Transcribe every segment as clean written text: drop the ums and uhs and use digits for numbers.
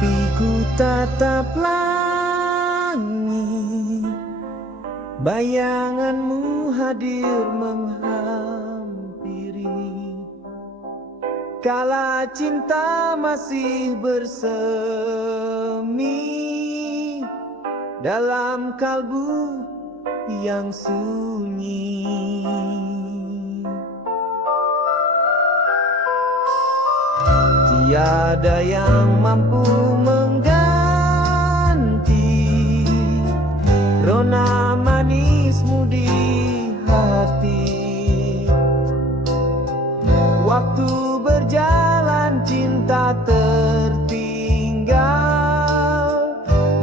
Tapi ku tatap langit, bayanganmu hadir menghampiri. Kala cinta masih bersemi dalam kalbu yang sunyi. Tiada yang mampu mengganti rona manismu di hati. Waktu berjalan cinta tertinggal,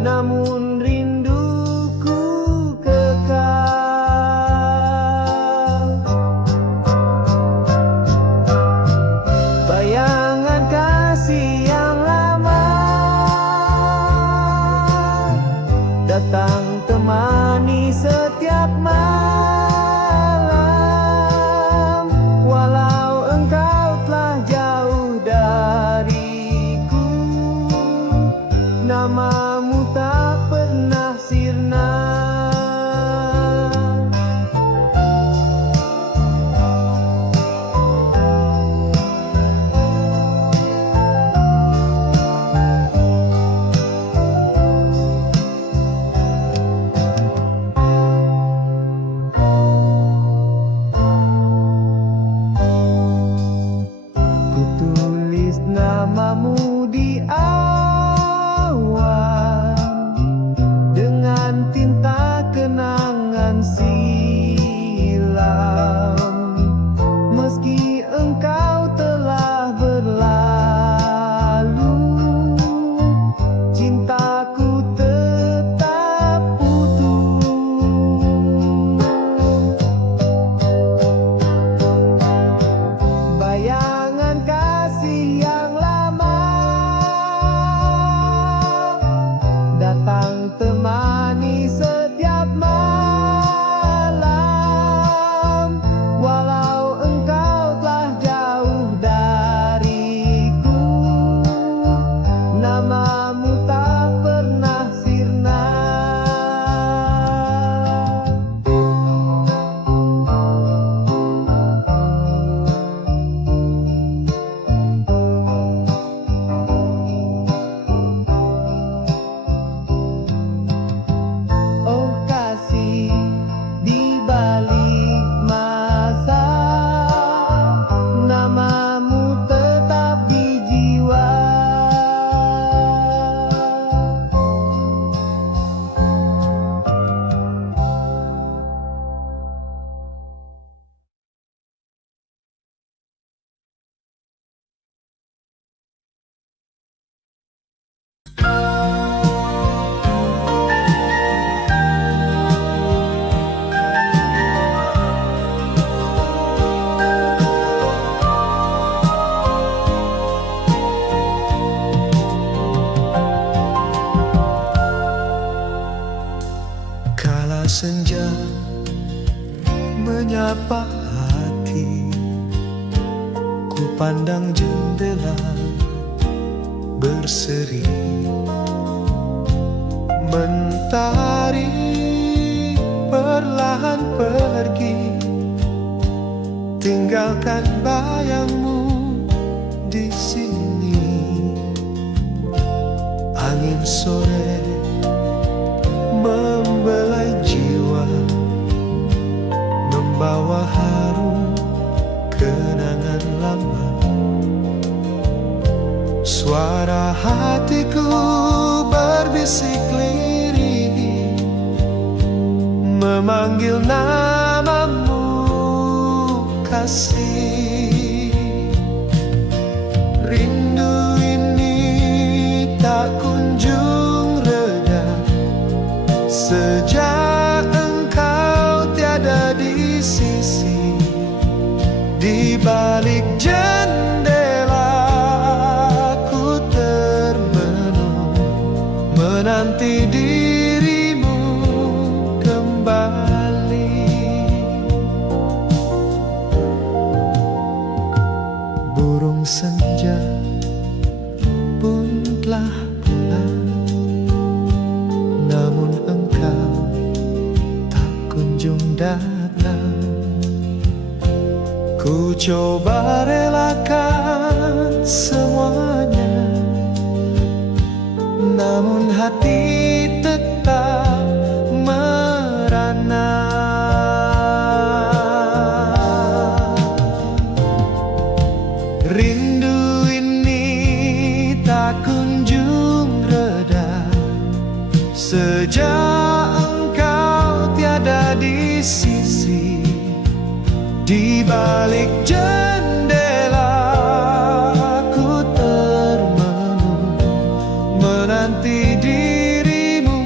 namun rinduku kekal. Bayangan kasih yang lama datang temani setiap malam. Walau engkau telah jauh dariku, namamu tak pernah sirna. Tulis namamu di awan dengan tinta kenangan silam. Meski engkau telah berlalu, cintaku tetap utuh. Bayangan kasih yang lama datang temani setiap malam. Walau engkau telah jauh dariku, namamu tak pernah sirna. Oh kasih, di balik masa, namamu tetap di jiwa. Kala senja menyapa hati, ku pandang jendela berseri. Mentari perlahan pergi, tinggalkan bayangmu di sini. Angin sore membelai jiwa, membawa harum kenangan lama. Suara hatiku berbisik lirih, memanggil namamu kasih. Rindu ini tak kunjung reda sejak engkau tiada di sisi. Di balik jendela ku termenung, menanti dirimu kembali. Burung senja pun telah Ku coba relakan semuanya, namun hati tetap merana. Rindu ini tak kunjung reda sejak engkau tiada di sisi. Di balik jendela ku termenung menanti dirimu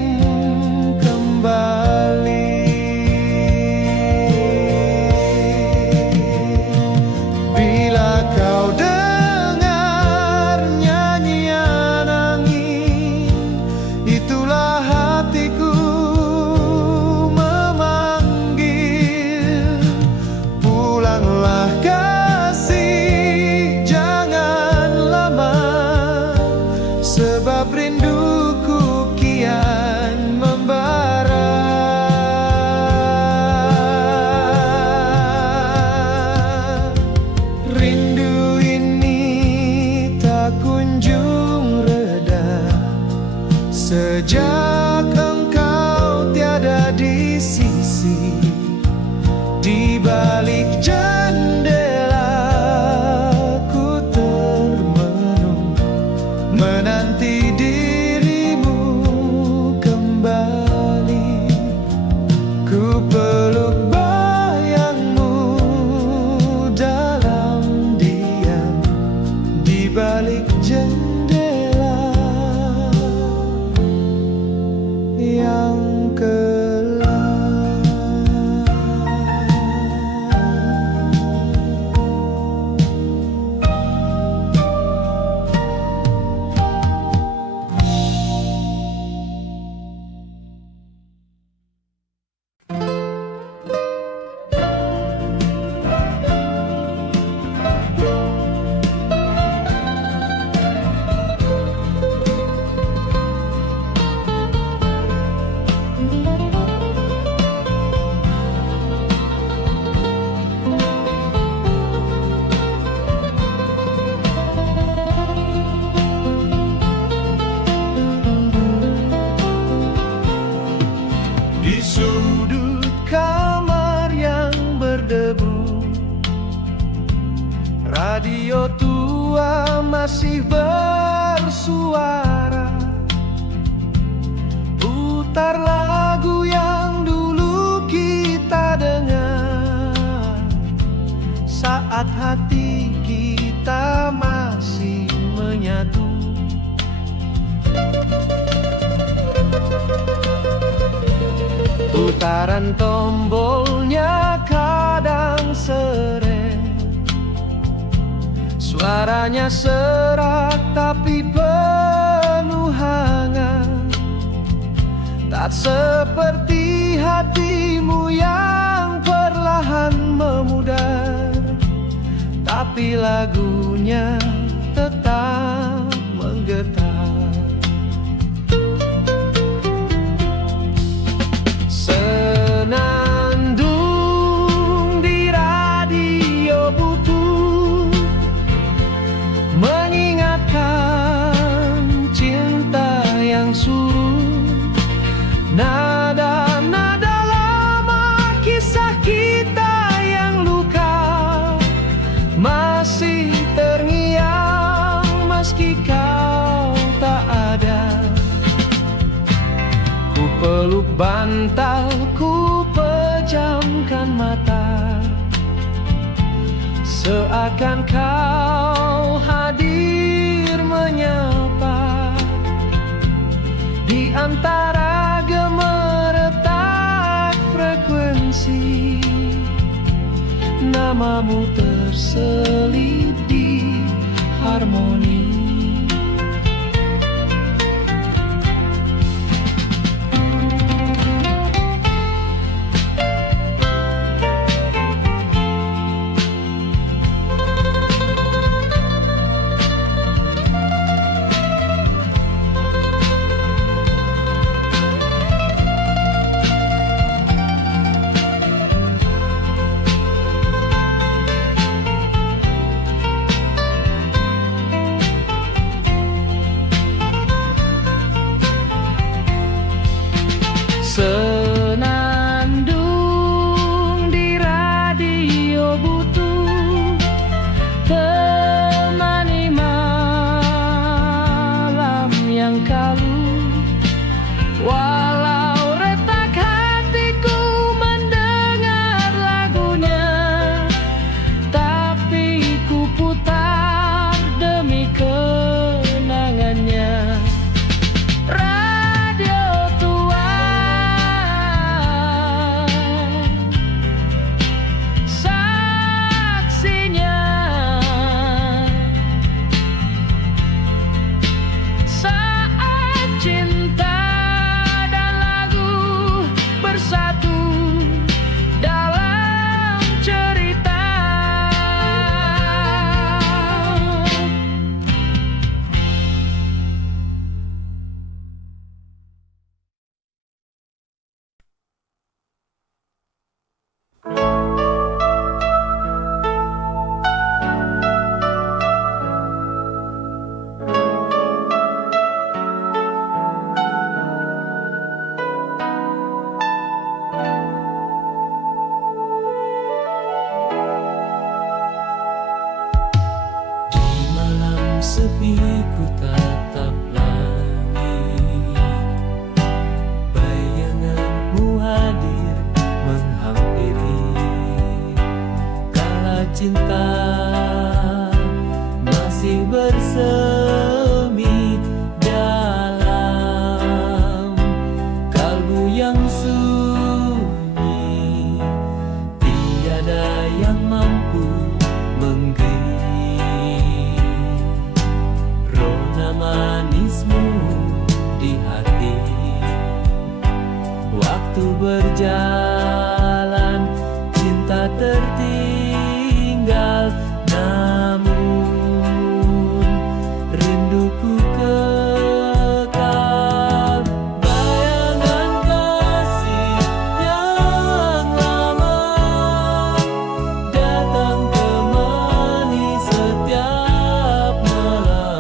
kembali. Bila kau dengar nyanyian angin, itulah hatiku memanggil. Pulanglah kasih, jangan lama, sebab rinduku kian membara. Rindu ini tak kunjung reda sejak engkau tiada di sisi. Di balik jendela ku termenung menanti dirimu kembali. Ku peluk bayangmu dalam diam di balik jendela yang gelap. Di sudut kamar yang berdebu, radio tua masih bersuara. Putar lagu yang dulu kita dengar saat hati kita masih menyatu. Putaran tombolnya kadang seret, suaranya serak tapi penuh hangat. Tak seperti hatimu yang perlahan memudar, tapi lagunya tetap menggetar. Senandung di radio butut mengingatkan cinta yang surut. Nada-nada lama kisah kita yang luka masih terngiang meski kau tak ada. Ku peluk bantal, ku pejamkan mata, seakan kau hadir menyapa. Di antara gemeretak frekuensi, namamu terselip di harmoni. sepi ku tatap langit, bayanganmu hadir menghampiri. Kala cinta masih bersemi dalam kalbu yang sunyi, tiada yang mampu manismu di hati. Waktu berjalan, cinta tertinggal, namun rinduku kekal. Bayangan kasih yang lama datang temani setiap malam.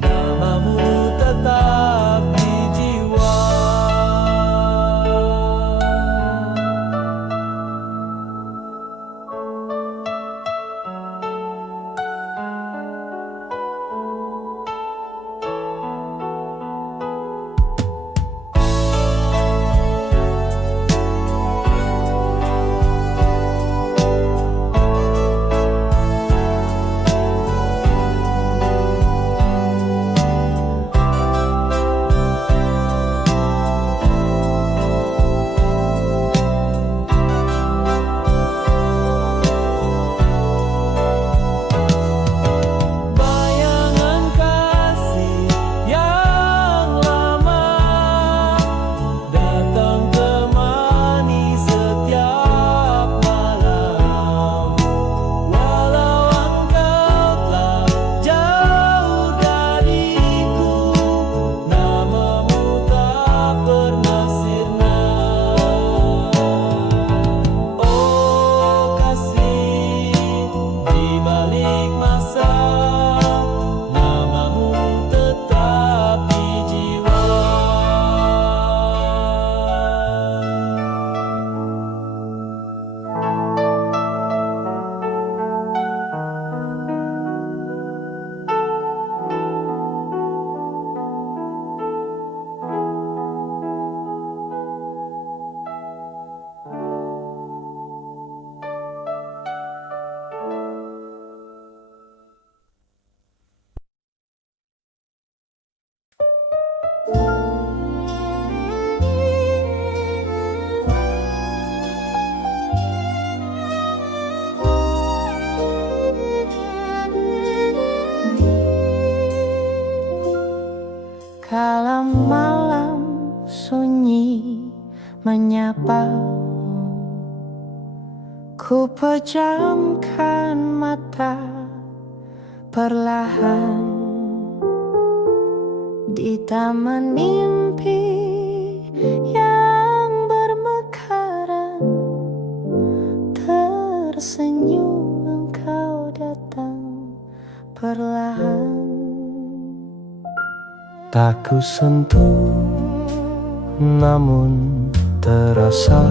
Namamu tetap di jiwa. Kala malam sunyi menyapa, ku pejamkan mata perlahan di taman mimpi yang bermekaran. Tersenyum engkau datang perlahan. Tak ku sentuh, namun terasa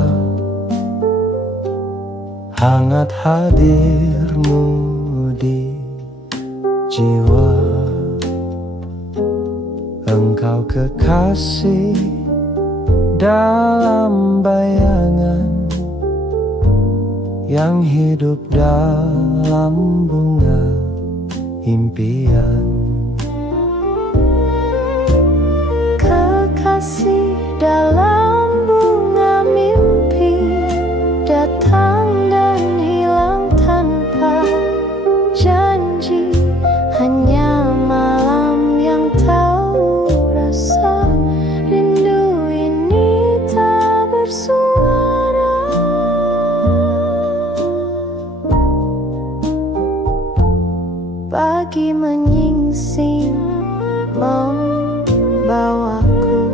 hangat hadirmu di jiwa. kekasih dalam bayangan yang hidup dalam bunga impian. Kekasih dalam bunga mimpi, datang dan hilang tanpa janji. Hanya malam yang tahu rasa rindu ini tak bersuara. Pagi menyingsing membawaku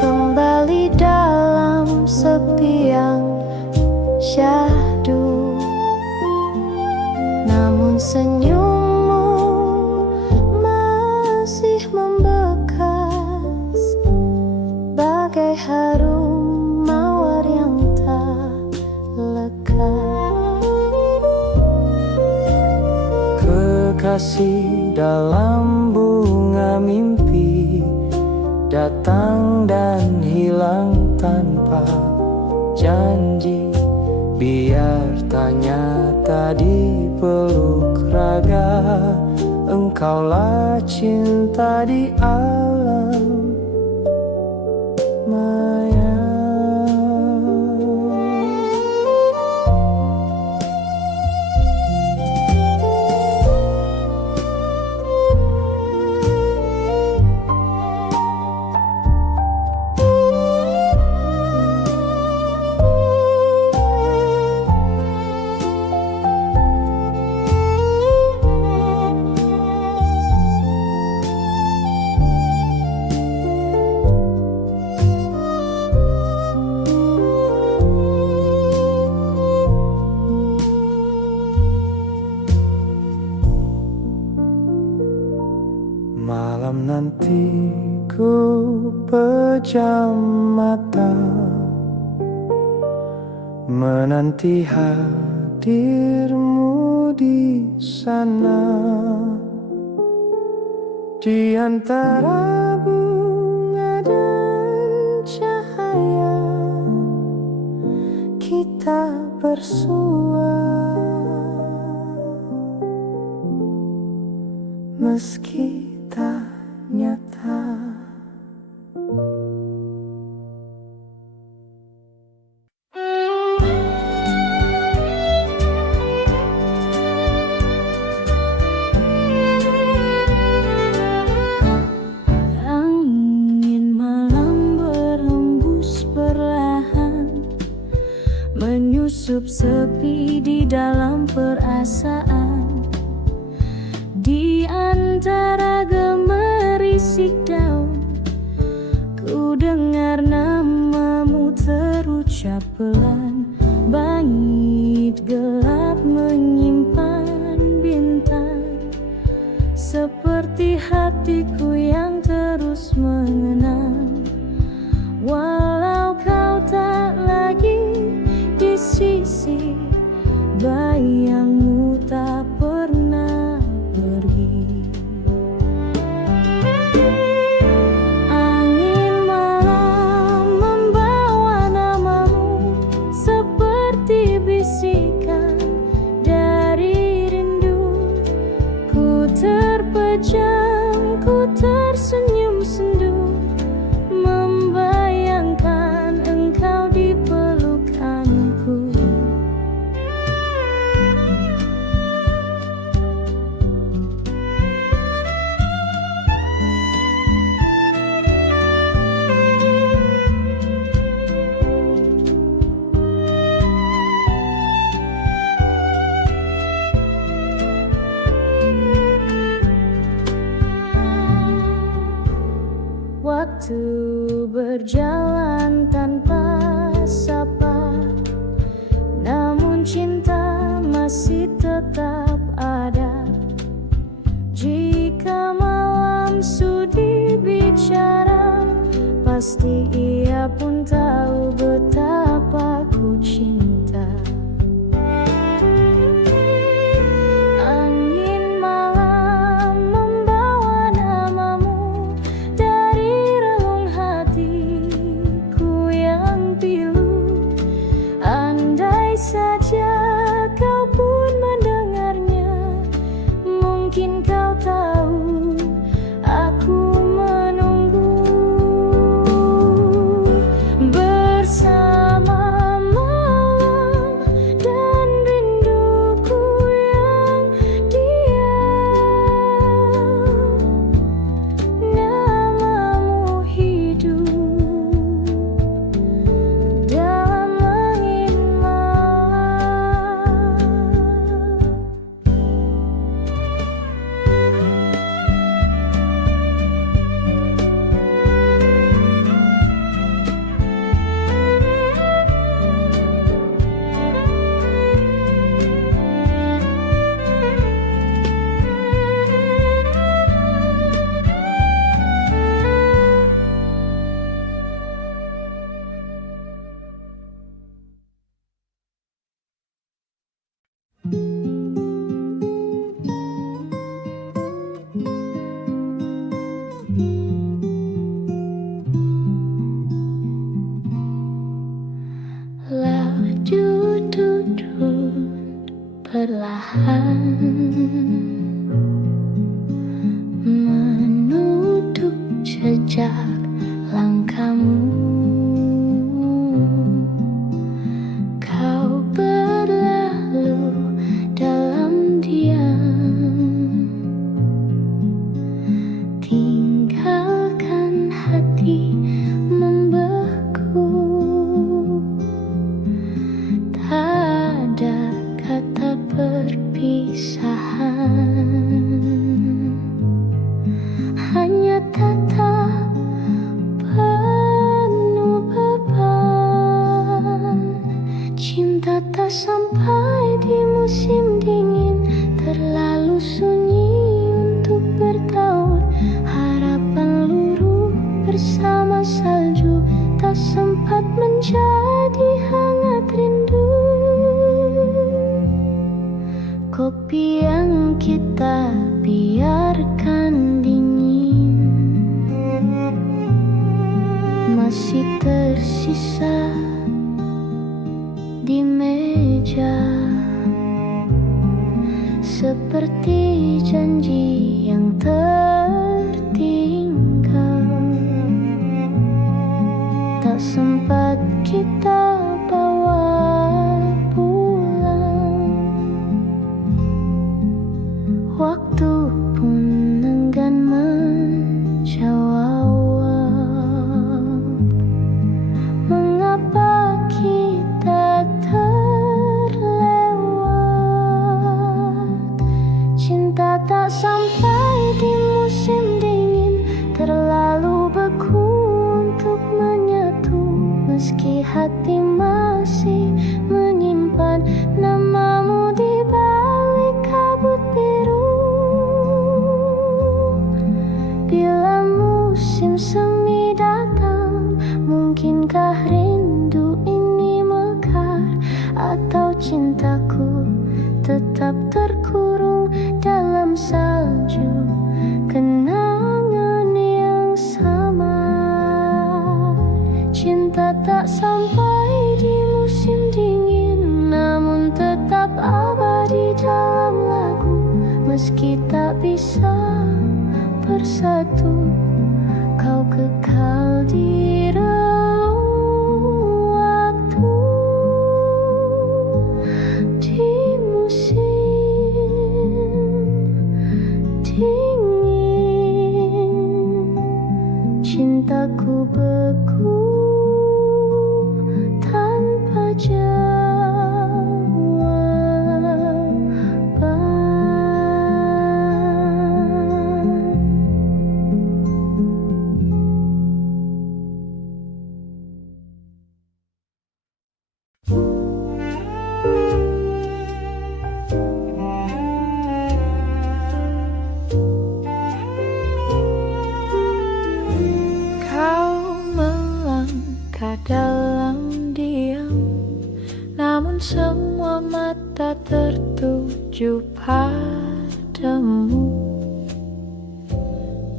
kembali dalam sepi yang syahdu. Namun senyummu masih membekas bagai harum mawar yang tak lekat. Kekasih dalam bunga mimpi, datang dan hilang tanpa janji. Biar tanya tadi peluk raga, engkaulah cinta di alam maya. Malam nanti ku pejam mata, menanti hadirmu di sana. Di antara bunga dan cahaya, kita bersua. Meski tak nyata. Angin malam berhembus perlahan, menyusup sepi di dalam perasaan. Di antara gemerisik daun, ku dengar namamu terucap pelan. Bangit gelap menyimpan bintang, seperti hatiku yang terus mengenang. Walau kau tak lagi di sisi, bayangmu tak pernah pergi. Angin malam membawa namamu seperti bisikan dari rindu. Ku terpejam, ku tersenyum sendu, membayangkan engkau di pelukanku. Waktu berjalan tanpa sapa, namun cinta masih tetap ada. Jika malam sudi bicara, pasti ia pun tahu betapa ku cinta. Angin malam membawa namamu sunyi untuk bertaut. Harapan luruh bersama salju, tak sempat menjadi hangat rindu. Kopi yang kita biarkan dingin masih tersisa di meja, seperti janji yang tertinggal. Tak sempat kita bawa pulang. Waktu pun enggan menjawab. Mengapa kita terlewat? Cinta tak sampai di musim dingin, terlalu beku untuk menyatu. Meski hati masih menyimpan namamu di balik kabut biru. Bila musim semi datang, mungkinkah rindu ini mekar? Atau cintaku tetap terkurung dalam salju kenangan yang samar? Cinta tak sampai di musim dingin, namun tetap abadi dalam lagu. Meski tak bisa bersatu, kau kekal di relung waktu. Di musim dingin, cintaku beku tanpa Kau melangkah dalam diam, namun semua mata tertuju padamu.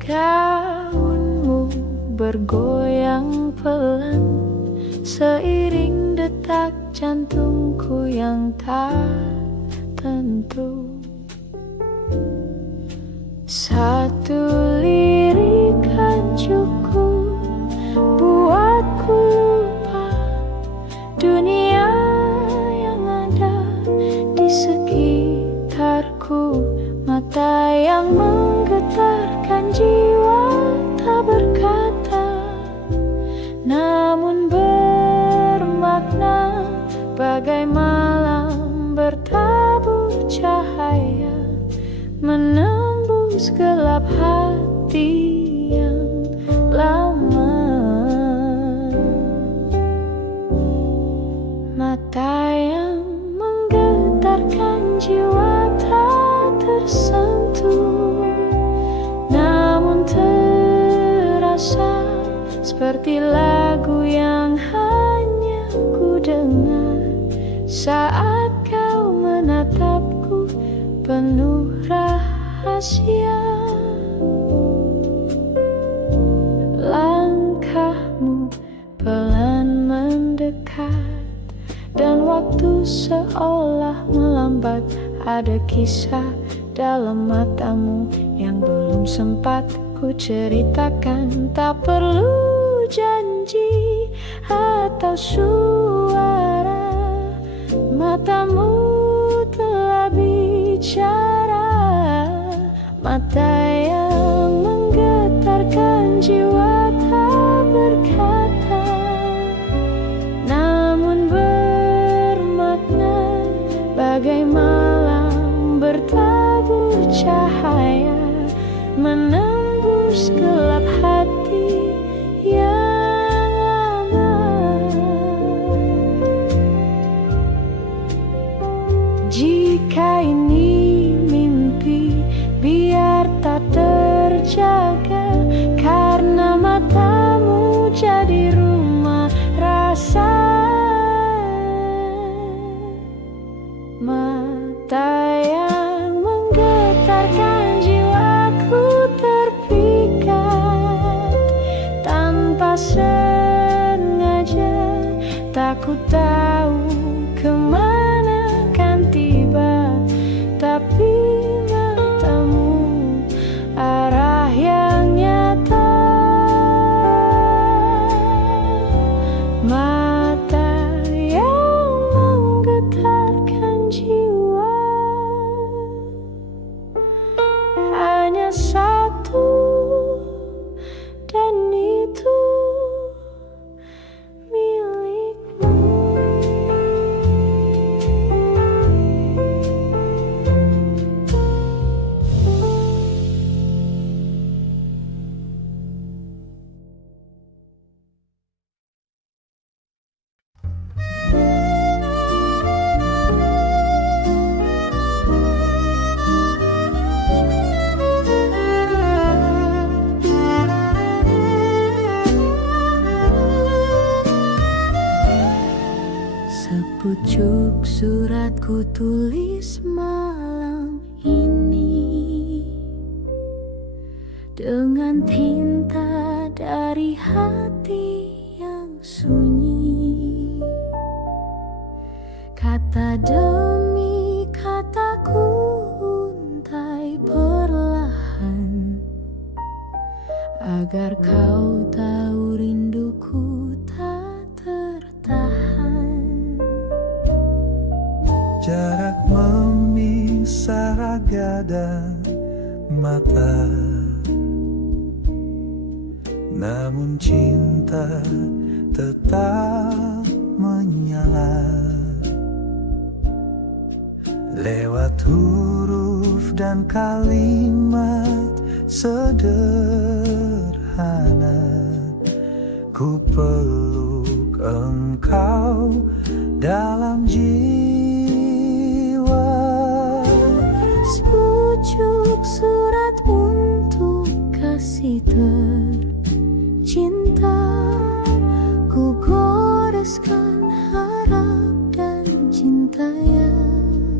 Gaunmu bergoyang pelan, seiring detak jantungku yang tak tentu. Satu lirik hajuku buatku lupa dunia yang ada di sekitarku. Mata yang menggetarkan jiwa tak berkata, namun bermakna bagai malam bertabur cahaya, menembus gelap hati yang lama. Mata yang menggetarkan jiwa tak tersentuh, namun terasa seperti lagu yang hanya ku dengar saat kau menatapku penuh rahasia. Langkahmu pelan mendekat dan waktu seolah melambat. Ada kisah dalam matamu yang belum sempat ku ceritakan. Tak perlu janji atau suara, matamu telah bicara. Mata yang menggetarkan jiwa tak berkata, namun bermakna bagai malam bertabur cahaya, menembus gelap hati yang lama. Jika ini mimpi, sengaja, tak ku tahu kemana kan tiba, tapi matamu arah yang nyata, mata yang menggetarkan jiwa. Hanya satu, dan itu milikmu. Sepucuk surat ku tulis malam ini dengan tinta dari hati yang sunyi. Kata demi kataku untai perlahan, agar kau tahu rinduku tak tertahan. Jarak memisah raga dan mata, namun cinta tetap menyala. Lewat huruf dan kalimat sederhana, ku peluk engkau dalam jiwa. Sepucuk surat untuk kasih tercinta, ku goreskan harap dan cinta yang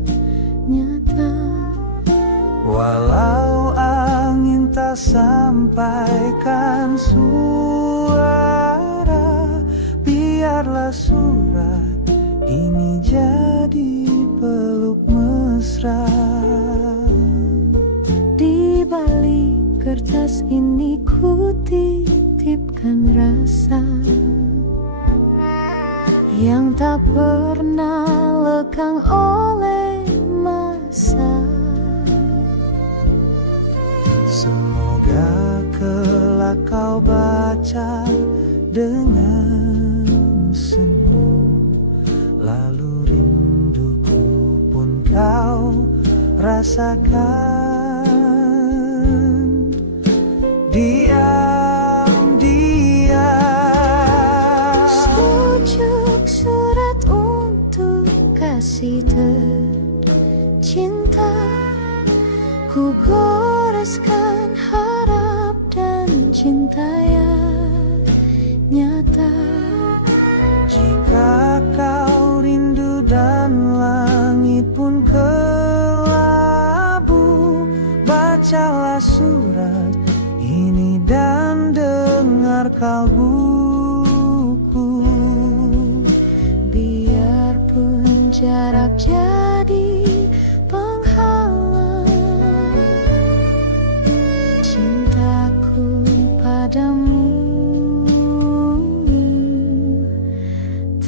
nyata. Walau angin tak sampaikan suara, biarlah surat ini jadi peluk mesra. Di balik kertas ini ku titipkan rasa yang tak pernah lekang oleh masa. Semoga kelak kau baca dengan senyum, lalu rinduku pun kau rasakan. Diam-diam Sepucuk surat untuk kasih tercinta, ku goreskan harap dan cinta yang nyata. jika kau rindu dan langit pun kelabu, bacalah surat ini dan dengar kalbuku. Biarpun jarak jadi penghalang, cintaku padamu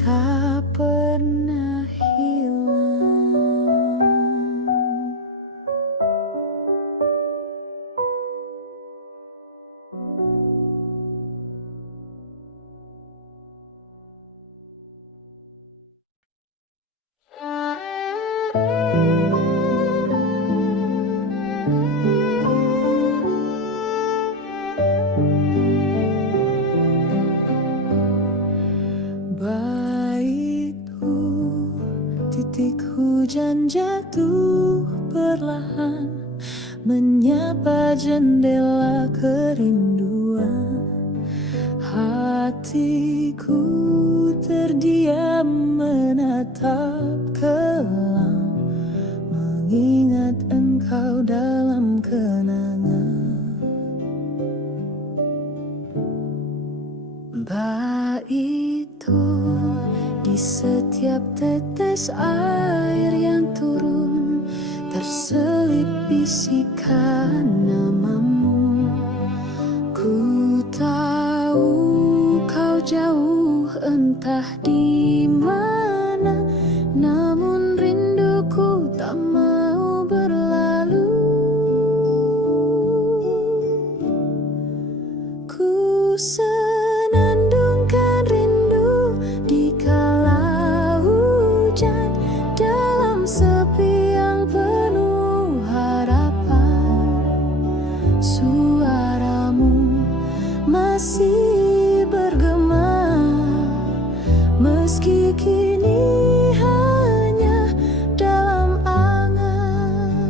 tak pernah hilang. Baitku, titik hujan jatuh perlahan, menyapa jendela kerinduan. Hatiku terdiam menatap kelam, mengingat engkau dalam kenangan. Tetes air yang turun terselip bisikan namamu. Ku tahu kau jauh entah di mana, namun rinduku tak mau berlalu. Ku senandungkan rindu di kala hujan, dalam sepi yang penuh harapan. Suaramu masih bergema, meski kini hanya dalam angan.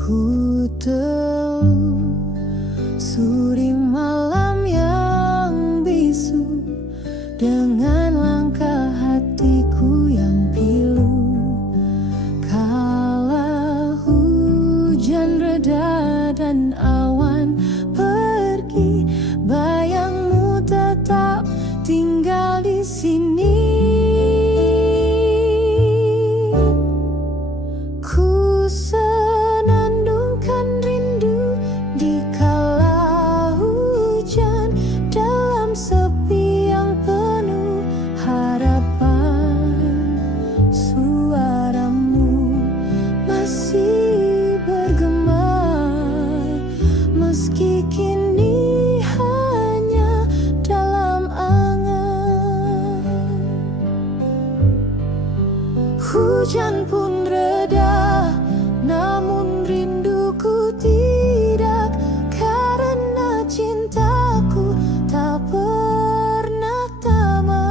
Ku telusuri malam yang bisu dengan langkah hatiku yang pilu. Kala hujan reda dan awan pergi, bayangmu tetap tinggal di sini. Ku senandungkan rindu di kala hujan, dalam sepi yang penuh harapan. Suaramu masih bergema, meski kini hanya dalam angan. Hujan pun reda, namun rinduku tidak, karena cintaku tak pernah tamat.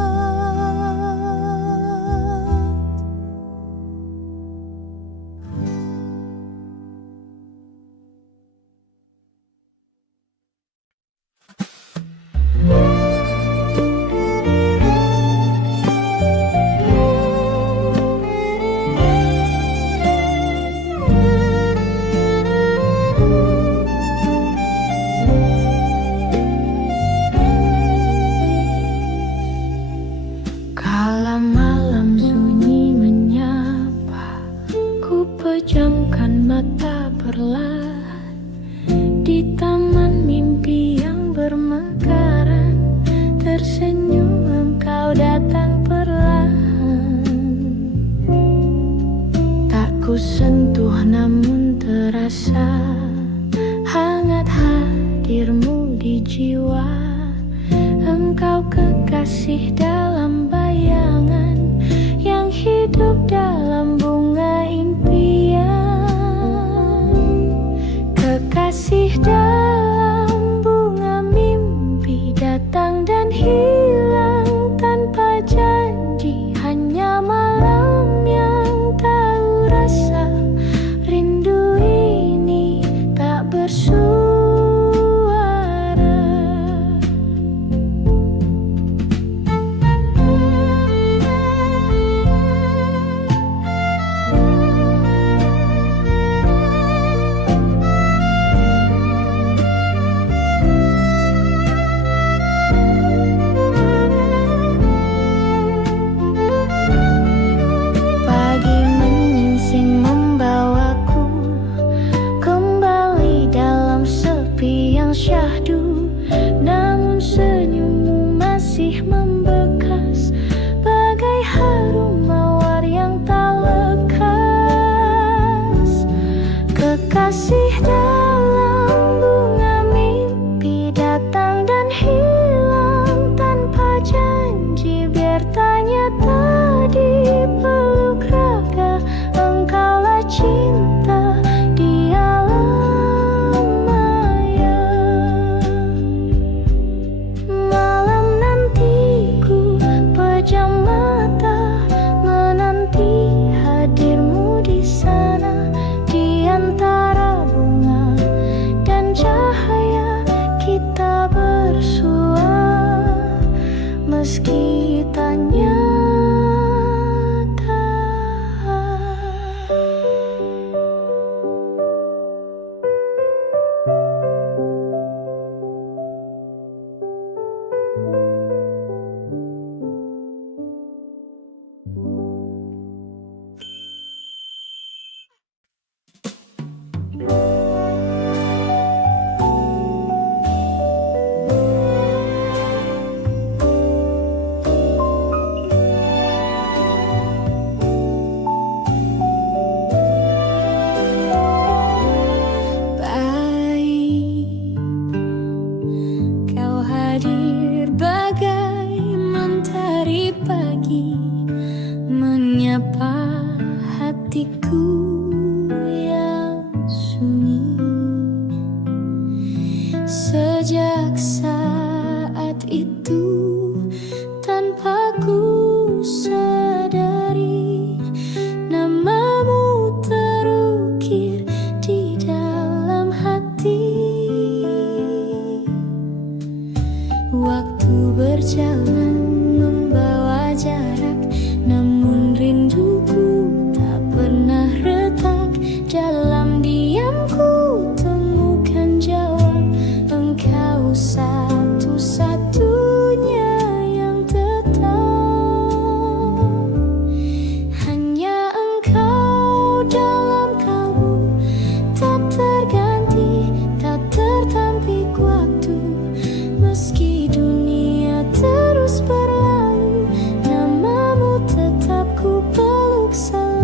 Kala malam sunyi menyapa, ku pejamkan mata perlahan. Di taman mimpi yang bermekaran, tersenyum engkau datang perlahan. Tak ku sentuh namun terasa hangat hadirmu di jiwa. Engkau kekasih dalam bayangan, yang hidup dalam bunga impian. Kekasih dalam bunga mimpi, datang dan hilang tanpa janji. Hanya malam yang tahu rasa, rindu ini tak bersuara. bersua meski tak nyata. Kau hadir bagai mentari pagi, menyapa hatiku yang sunyi. Sejak saat itu, tanpa ku sadari, namamu terukir di dalam hati. Waktu berjalan membawa jarak, namun rinduku tak pernah retak. Dalam diamku temukan jawab, engkau satu-satunya yang tetap. Hanya engkau dalam kalbu, tak terganti, tak tertampik waktu. Meski dunia terus berlalu, namamu tetap ku peluk selalu.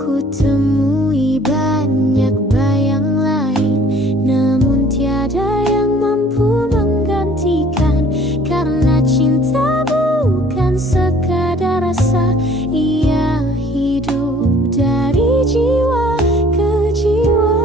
Ku temui banyak bayang lain, namun tiada yang mampu menggantikan. Karena cinta bukan sekadar rasa, ia hidup dari jiwa ke jiwa.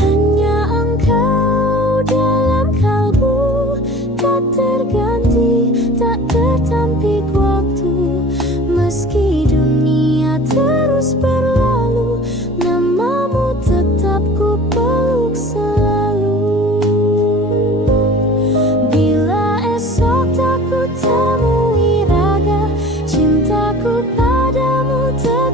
Hanya engkau dalam kalbu, tak terganti, tak tertampik waktu. Meski dunia terus berlalu, namamu tetap ku peluk selalu. Bila esok tak ku temui raga, cintaku padamu tetap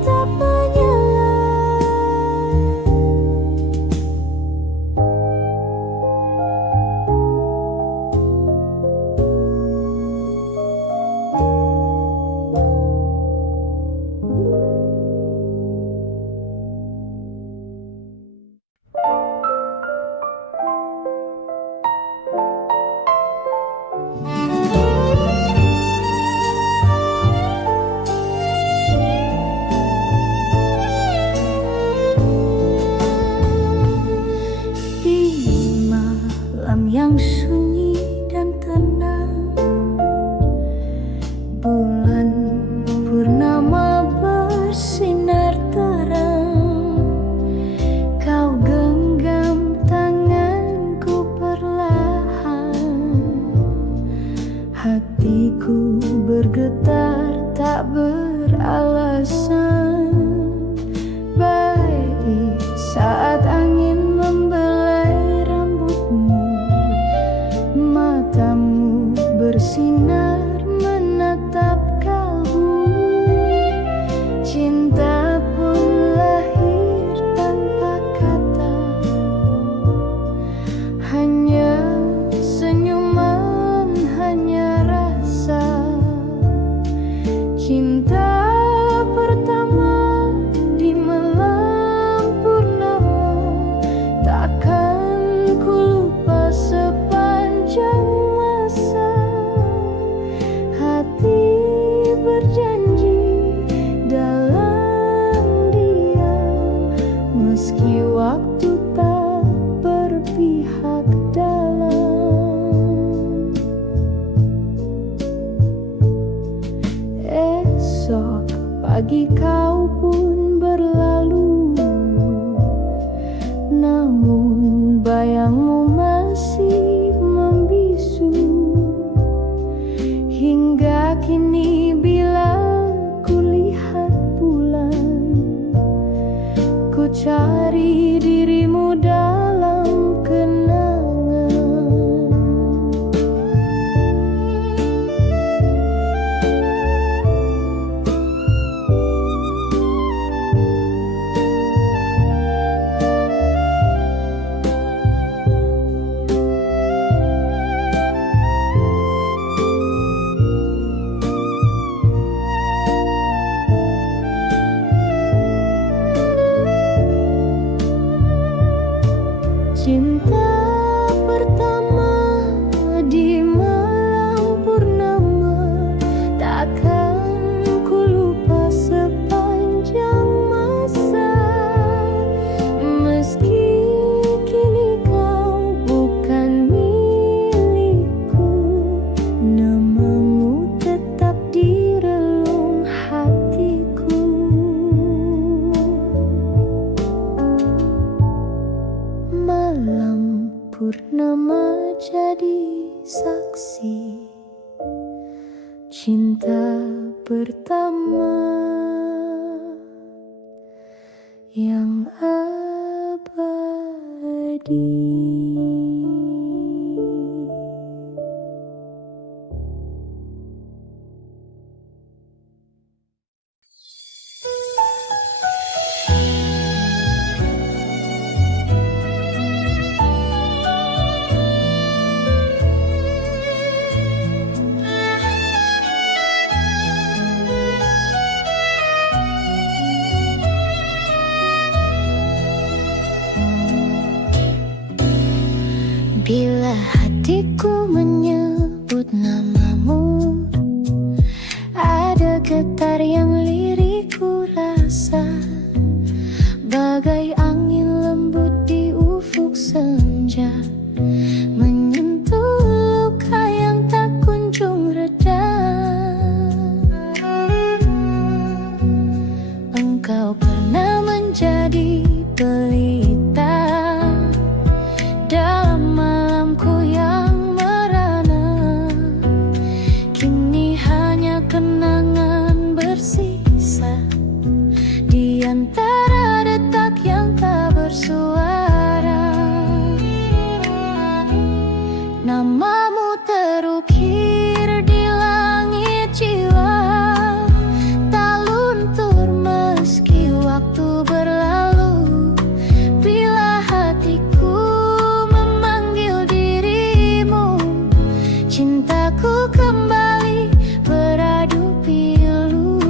kau pun berlalu, namun bayangmu masih membisu. Hingga kini bila kulihat bulan, ku cari dirimu dalam kenangan. Cinta pertama di malam purnama, takkan ku lupa sepanjang masa. Meski kini kau bukan milikku, namamu tetap di relung hatiku. Malam purnama jadi saksi cinta pertama yang abadi. Bila hatiku menyebut namamu, ada getar yang lirik ku rasa, bagai angin lembut di ufuk senja, menyentuh luka yang tak kunjung reda. Engkau pernah menjadi pelita dalam malamku yang merana. Kini hanya kenangan bersisa di antara detak yang tak bersuara. Namamu terukir di langit jiwa, tak luntur meski waktu berlalu. Bila hatiku memanggil dirimu, cintaku kembali beradu pilu.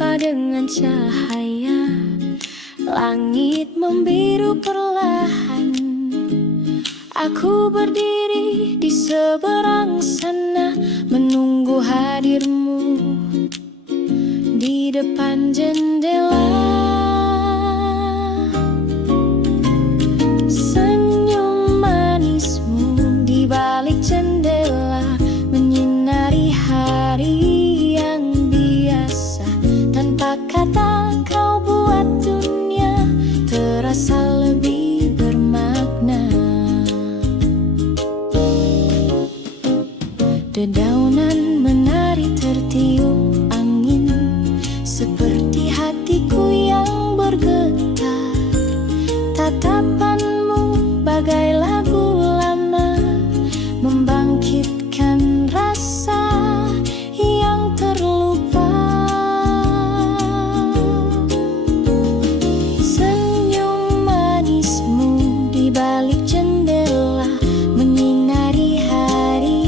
tanpa dengan cahaya. Langit membiru perlahan. Aku berdiri di seberang sana, menunggu hadirmu di depan jendela. Senyum manismu di balik jendela menyinari hari yang biasa. Tanpa kata kau buat dunia terasa lebih bermakna. Dedaunan menari tertiup angin, seperti hatiku yang bergetar. Tatapanmu bagai lagu lama, membangkitkan rasa yang terlupa. Senyum manismu di balik jendela menyinari hari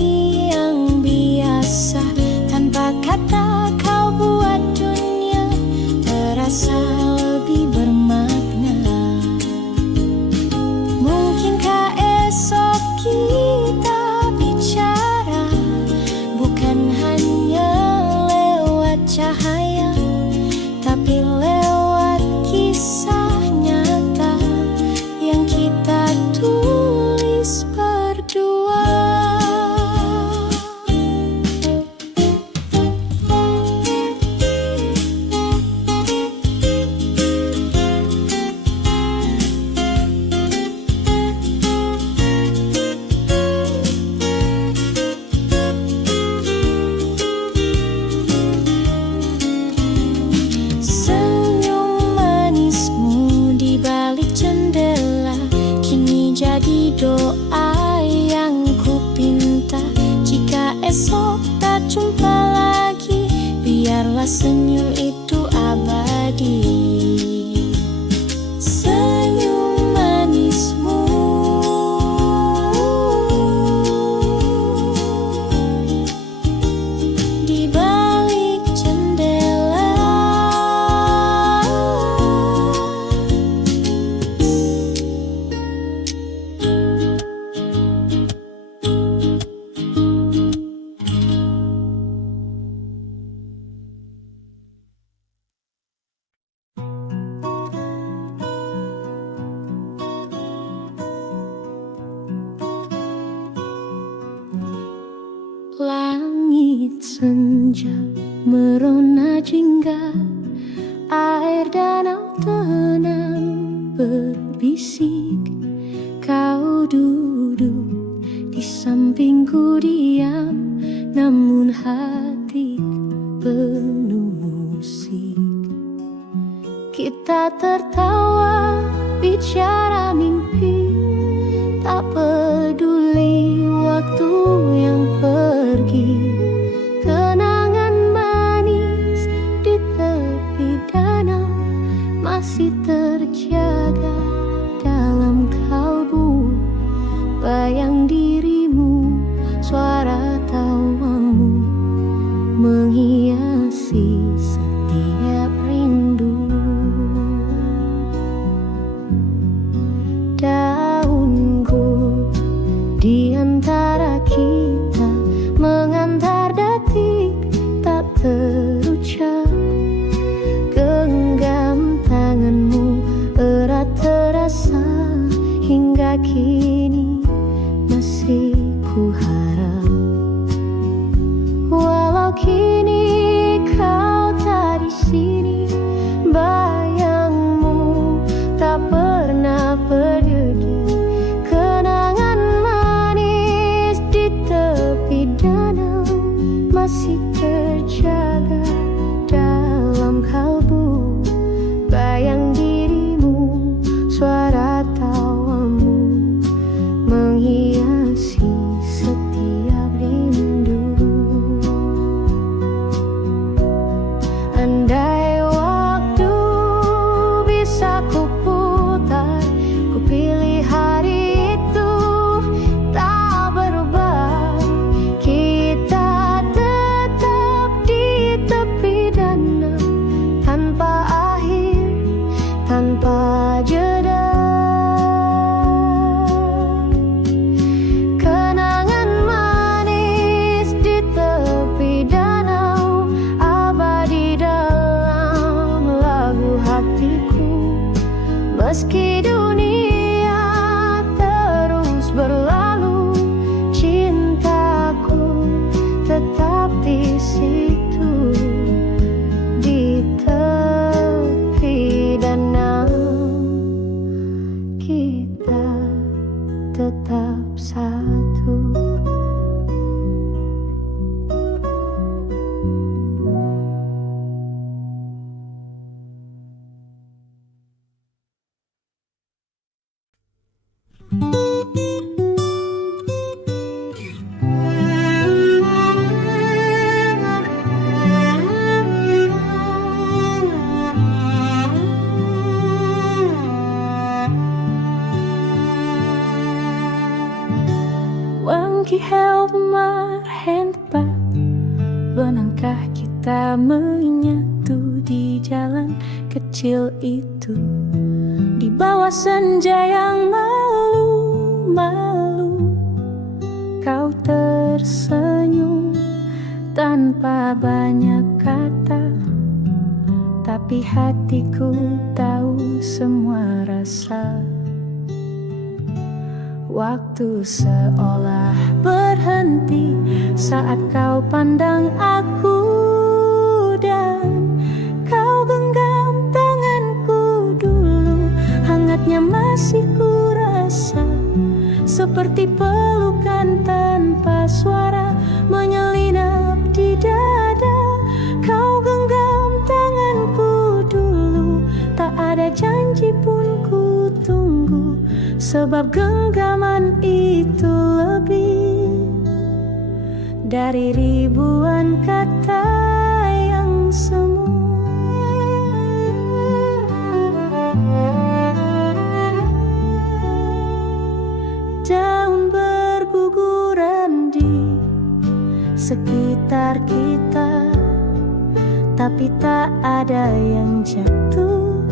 yang biasa. Tanpa kata kau buat dunia terasa lebih bermakna. Mungkinkah esok kita bicara, bukan hanya lewat cahaya, tapi lewat kisah nyata yang kita tulis berdua. Senyum manismu di balik jendela kini jadi doa yang ku pinta. Jika esok tak jumpa lagi, biarlah senyum itu abadi. Senyum manismu di balik jendela. Langit senja merona jingga, air danau tenang berbisik. Kau duduk di sampingku diam, namun hati penuh musik. Kita tertawa bicara mimpi, tak peduli waktu yang pergi. Kenangan manis di tepi danau masih terjaga dalam kalbu. Bayang dirimu, suara tawamu menghiasi setiap rindu. Daun gugur di antara kita, mengantar detik tak terucap. Genggam tanganmu erat terasa, hingga kini masih ku harap. Walau kini kau tak di sini, Meski dunia terus berlalu, cintaku tetap di situ, di tepi danau. Kita tetap satu. Wangki help marhenpa, benangkah kita menyatu di jalan kecil itu, di bawah senja yang malu-malu. Kau tersenyum tanpa banyak kata, tapi hatiku tahu semua rasa. Waktu seolah berhenti saat kau pandang aku, dan kau genggam tanganku dulu. Hangatnya masih ku rasa, seperti pelukan tanpa suara menyelinap di dada. Kau genggam tanganku dulu, tak ada janji pun ku tunggu, sebab genggaman itu lebih dari ribuan kata yang semu. Daun berguguran di sekitar kita, tapi tak ada yang jatuh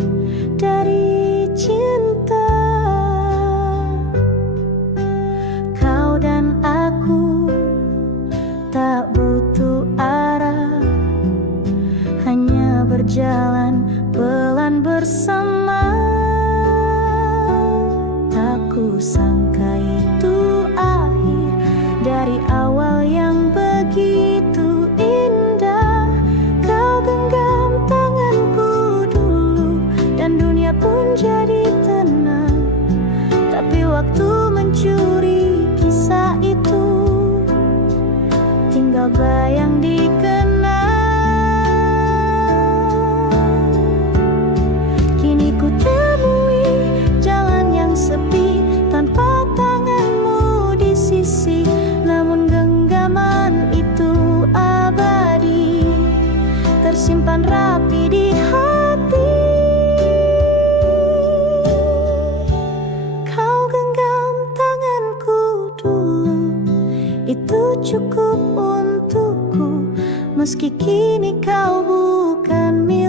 dari cinta. Dan aku tak butuh arah, hanya berjalan pelan bersama. Tak kusangka itu akhir dari awal yang begitu indah. Kau genggam tanganku dulu, dan dunia pun jadi tenang. Tapi waktu mencuri kisah itu, tinggal bayang di kenang. Kini ku temui jalan yang sepi, tanpa tanganmu di sisi. Namun genggaman itu abadi, tersimpan rapi di hati. Itu cukup untukku, meski kini kau bukan milikku.